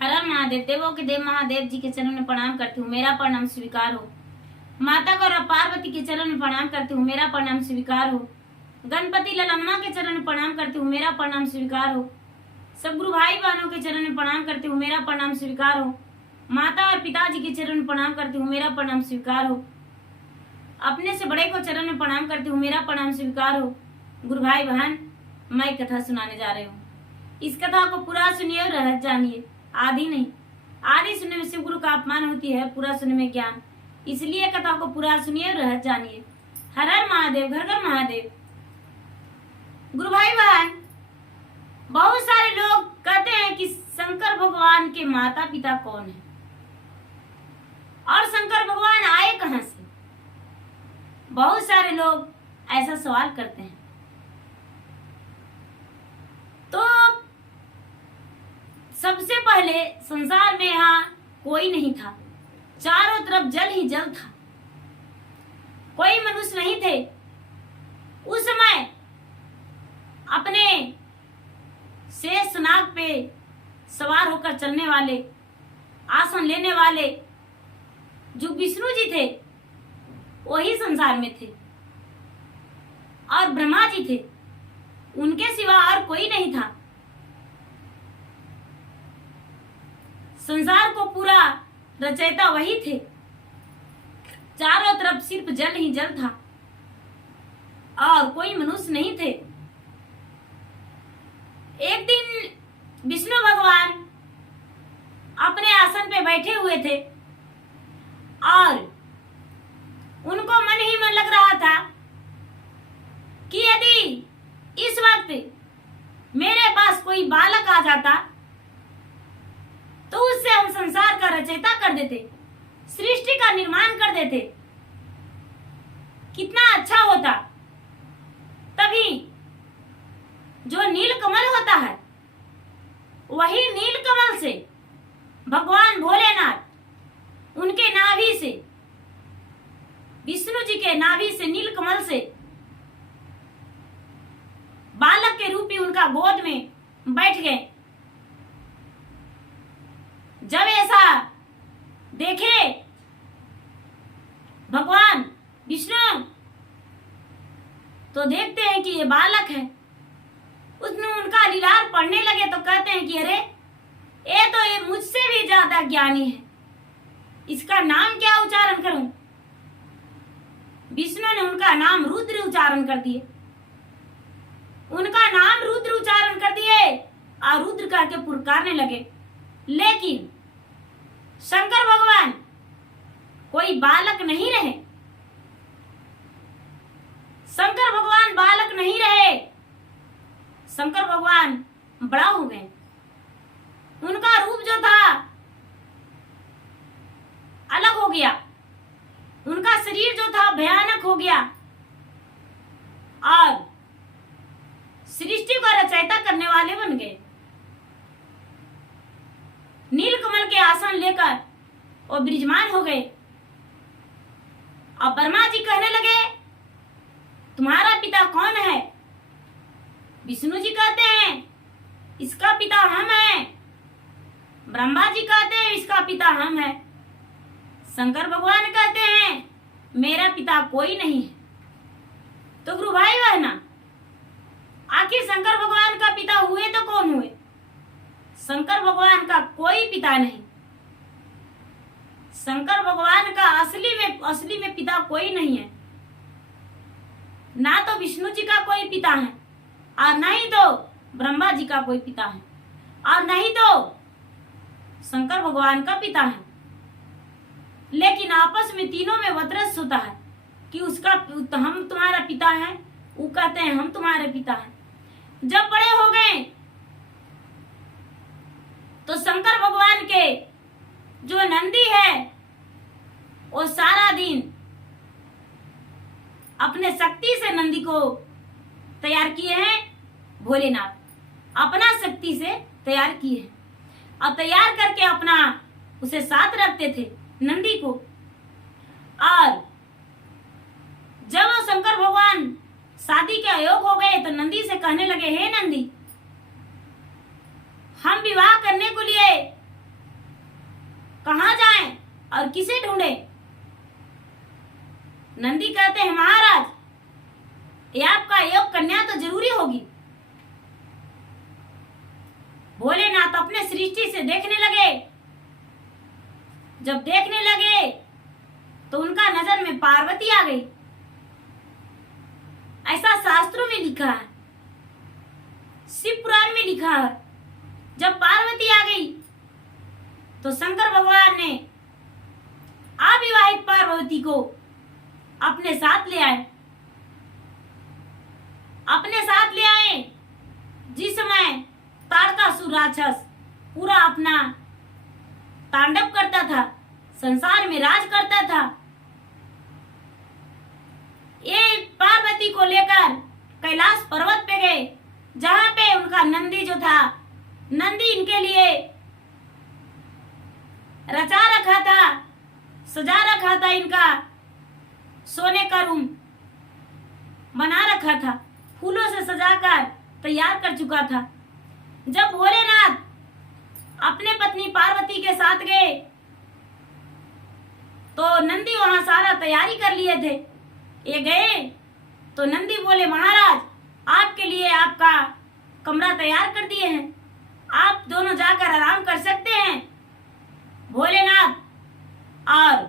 हर हर महादेव। देवों के देव महादेव जी के चरणों में प्रणाम करती हूँ, मेरा प्रणाम स्वीकार हो। माता गौरा पार्वती के चरण में प्रणाम करती हूँ, मेरा प्रणाम स्वीकार हो। गणपति ललनमा के चरण में प्रणाम करती हूँ, मेरा प्रणाम स्वीकार हो। सब गुरु भाई बहनों के चरण में प्रणाम करती हूँ, मेरा प्रणाम स्वीकार हो। माता और पिताजी के चरण में प्रणाम करती हूँ, मेरा प्रणाम स्वीकार हो। अपने से बड़े को चरण में प्रणाम करती हूँ, मेरा प्रणाम स्वीकार हो। गुरु भाई बहन, मैं कथा सुनाने जा रही हूँ। इस कथा को पूरा सुनिए और रहस्य जानिए, आधी नहीं। आधी सुनने में शिव गुरु का अपमान होती है, पूरा सुनने में ज्ञान। इसलिए कथा को पूरा सुनिए और रहस्य जानिए। हर हर महादेव, घर घर महादेव। गुरु भाई बहन, बहुत सारे लोग कहते हैं कि शंकर भगवान के माता पिता कौन है और शंकर भगवान आए कहां से। बहुत सारे लोग ऐसा सवाल करते हैं। तो सबसे पहले संसार में यहाँ कोई नहीं था, चारों तरफ जल ही जल था, कोई मनुष्य नहीं थे। उस समय अपने शेष नाग पे सवार होकर चलने वाले, आसन लेने वाले जो विष्णु जी थे, वही संसार में थे और ब्रह्मा जी थे, उनके सिवा और कोई नहीं था। संसार को पूरा रचयिता वही थे। चारों तरफ सिर्फ जल ही जल था और कोई मनुष्य नहीं थे। एक दिन विष्णु भगवान अपने आसन पे बैठे हुए थे और उनको मन ही मन लग रहा था कि यदि इस वक्त मेरे पास कोई बालक आ जाता तो उससे हम संसार का रचयिता कर देते, सृष्टि का निर्माण कर देते, कितना अच्छा होता। तभी जो नीलकमल होता है, वही नीलकमल से भगवान भोलेनाथ उनके नाभि से, विष्णु जी के नाभि से, नीलकमल से बालक के रूप ही उनका गोद में बैठ गए। जब ऐसा देखे भगवान विष्णु तो देखते हैं कि ये बालक है। उसमें उनका लीलार पढ़ने लगे तो कहते हैं कि अरे ये मुझसे भी ज्यादा ज्ञानी है, इसका नाम क्या उच्चारण करूं। विष्णु ने उनका नाम रुद्र उच्चारण कर दिए, उनका नाम रुद्र उच्चारण कर दिए और रुद्र करके पुकारने लगे। लेकिन शंकर भगवान कोई बालक नहीं रहे, शंकर भगवान बालक नहीं रहे, शंकर भगवान बड़ा हो गए। उनका रूप जो था अलग हो गया, उनका शरीर जो था भयानक हो गया और सृष्टि को रचयिता करने वाले बन गए। नीलकमल के आसन लेकर वो विराजमान हो गए। अब ब्रह्मा जी कहने लगे, तुम्हारा पिता कौन है। विष्णु जी कहते हैं, इसका पिता हम हैं। ब्रह्मा जी कहते हैं, इसका पिता हम हैं। शंकर भगवान कहते हैं, मेरा पिता कोई नहीं है। तो गुरु भाई बहना, आखिर शंकर भगवान का पिता हुए तो कौन हुए। शंकर भगवान का कोई पिता नहीं। शंकर भगवान का असली में पिता कोई नहीं है। ना तो विष्णु जी का कोई पिता है और न ही तो ब्रह्मा जी का कोई पिता है और न ही तो शंकर भगवान का पिता है। लेकिन आपस में तीनों में वत्रस होता है कि उसका हम तुम्हारा पिता है, वो कहते हैं हम तुम्हारे पिता हैं। जब बड़े हो गए तो शंकर भगवान के जो नंदी है वो सारा दिन अपने शक्ति से नंदी को तैयार किए हैं। भोलेनाथ अपना शक्ति से तैयार किए हैं और तैयार करके अपना उसे साथ रखते थे नंदी को। और जब वो शंकर भगवान शादी के अयोग हो गए तो नंदी से कहने लगे, हे नंदी, हम विवाह करने को लिए किसे ढूंढे? नंदी कहते हैं महाराज ये आपका योग कन्या तो जरूरी होगी। भोलेनाथ अपने सृष्टि से देखने लगे। जब देखने लगे तो उनका नजर में पार्वती आ गई। ऐसा शास्त्रों में लिखा है, शिव पुराण में लिखा है। जब पार्वती आ गई तो शंकर भगवान ने अविवाहित पार्वती को अपने साथ ले आए। अपने साथ ले आए जिस समय तारकासुर राक्षस पूरा अपना तांडव करता था, संसार में राज करता था। ये पार्वती को लेकर कैलाश पर्वत पे गए, जहां पे उनका नंदी जो था, नंदी इनके लिए रचा रखा था, सजा रखा था, इनका सोने का रूम बना रखा था, फूलों से सजाकर तैयार कर चुका था। जब भोलेनाथ अपने पत्नी पार्वती के साथ गए तो नंदी वहां सारा तैयारी कर लिए थे। ये गए तो नंदी बोले महाराज आपके लिए आपका कमरा तैयार कर दिए हैं, आप दोनों जाकर आराम कर सकते हैं। भोलेनाथ और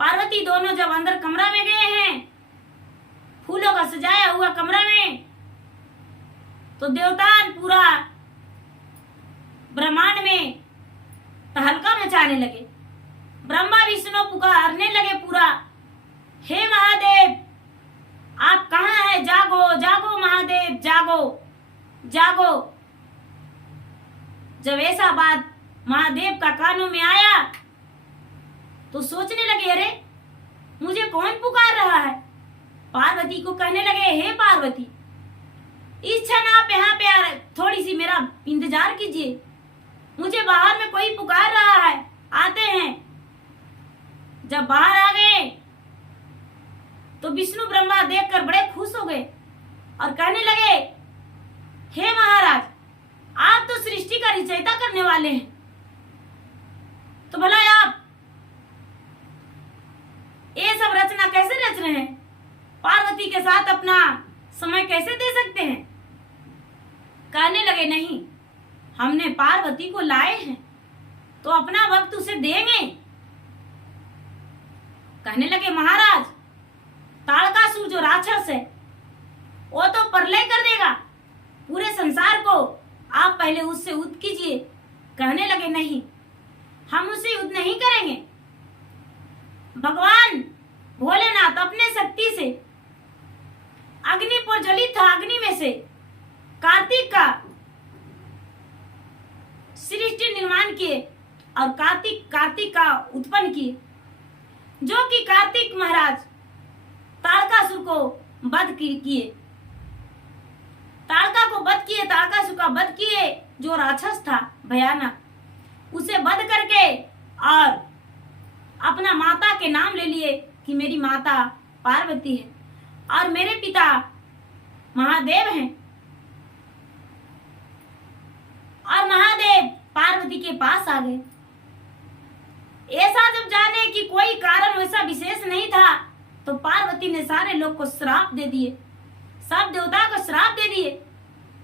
पार्वती दोनों जब अंदर कमरा में गए हैं, फूलों का सजाया हुआ कमरा में, तो देवतान पूरा ब्रह्मांड में तहलका मचाने लगे। ब्रह्मा विष्णु पुकारने लगे पूरा, हे महादेव आप कहाँ हैं? जागो जागो महादेव, जागो जागो। जब ऐसा बात महादेव का कानों में आया तो सोचने लगे अरे मुझे कौन पुकार रहा है। पार्वती को कहने लगे हे पार्वती इस क्षण आप यहाँ पे थोड़ी सी मेरा इंतजार कीजिए, मुझे बाहर में कोई पुकार रहा है, आते हैं। जब बाहर आ गए तो विष्णु ब्रह्मा देखकर बड़े खुश हो गए और कहने लगे हे महाराज आप तो सृष्टि का रचयिता करने वाले हैं, तो भला आप ये सब रचना कैसे रच रहे हैं? पार्वती के साथ अपना समय कैसे दे सकते हैं? कहने लगे नहीं, हमने पार्वती को लाए हैं तो अपना वक्त उसे देंगे। कहने लगे महाराज तारकासुर जो राक्षस है वो तो प्रलय कर देगा पूरे संसार को, आप पहले उससे युद्ध कीजिए। कहने लगे नहीं हम उससे युद्ध नहीं करेंगे। भगवान भोलेनाथ अपने शक्ति से अग्नि पर ज्वलित था, अग्नि में से कार्तिक का सृष्टि निर्माण किए और कार्तिक का उत्पन्न किए, जो कि कार्तिक महाराज तारकासुर को वध किए, तारका को वध किए, तारकासुर का वध किए जो राक्षस था भयानक, उसे वध करके और अपना माता के नाम ले लिए कि मेरी माता पार्वती है और मेरे पिता महादेव हैं। और महादेव पार्वती के पास आ गए। ऐसा जब जाने कि कोई कारण वैसा विशेष नहीं था तो पार्वती ने सारे लोग को श्राप दे दिए, सब देवता को श्राप दे दिए।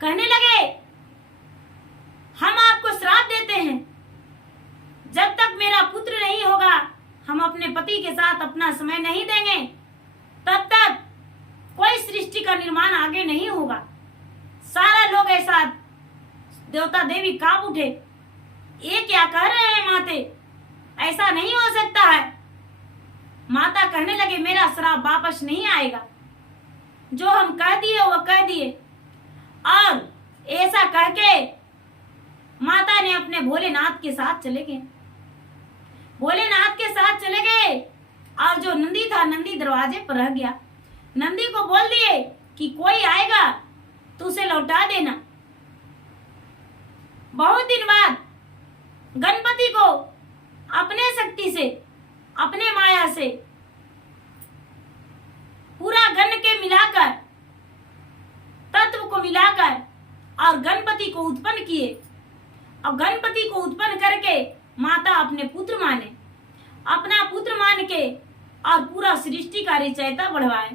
कहने लगे हम आपको श्राप देते हैं, जब तक मेरा पुत्र नहीं होगा हम अपने पति के साथ अपना समय नहीं देंगे, तब तक कोई सृष्टि का निर्माण आगे नहीं होगा। सारा लोग ऐसा देवता देवी कांप उठे, ये क्या कह रहे हैं माते, ऐसा नहीं हो सकता है। माता कहने लगे मेरा श्राप वापस नहीं आएगा, जो हम कह दिए वो कह दिए। और ऐसा कह के माता ने अपने भोलेनाथ के साथ चले गए। भोलेनाथ के साथ चले गए और जो नंदी था नंदी दरवाजे पर रह गया। नंदी को बोल दिए कि कोई आएगा तो उसे लौटा देना। बहुत दिन बाद गणपति को अपने शक्ति से अपने माया से पूरा गण के मिलाकर तत्व को मिलाकर और गणपति को उत्पन्न किए। और गणपति को उत्पन्न करके माता अपने पुत्र माने अपना पुत्र मान के और पूरा सृष्टि का रचयिता बढ़वाए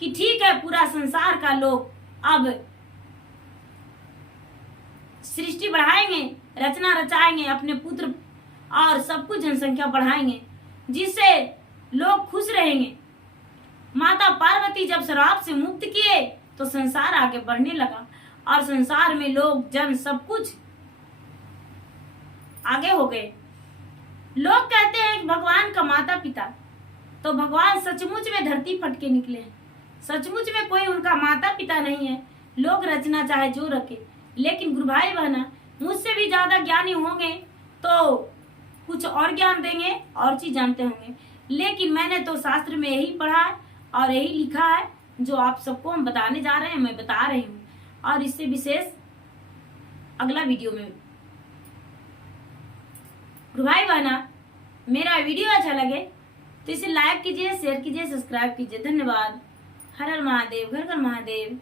कि ठीक है, पूरा संसार का लोग अब सृष्टि बढ़ाएंगे, रचना रचाएंगे, अपने पुत्र और सब कुछ जनसंख्या बढ़ाएंगे, जिससे लोग खुश रहेंगे। माता पार्वती जब श्राप से मुक्त किए तो संसार आगे बढ़ने लगा और संसार में लोग जन सब कुछ आगे हो गए। लोग कहते हैं कि भगवान का माता पिता, तो भगवान सचमुच में धरती फटके निकले हैं। सचमुच में कोई उनका माता पिता नहीं है। लोग रचना चाहे जो रखे, लेकिन गुरु भाई बहना मुझसे भी ज्यादा ज्ञानी होंगे तो कुछ और ज्ञान देंगे, और चीज जानते होंगे। लेकिन मैंने तो शास्त्र में यही पढ़ा है और यही लिखा है जो आप सबको हम बताने जा रहे हैं, मैं बता रही हूँ। और इससे विशेष अगला वीडियो में। गुरु भाई बहना मेरा वीडियो अच्छा लगे तो इसे लाइक कीजिए, शेयर कीजिए, सब्सक्राइब कीजिए। धन्यवाद। हर हर महादेव, घर घर महादेव।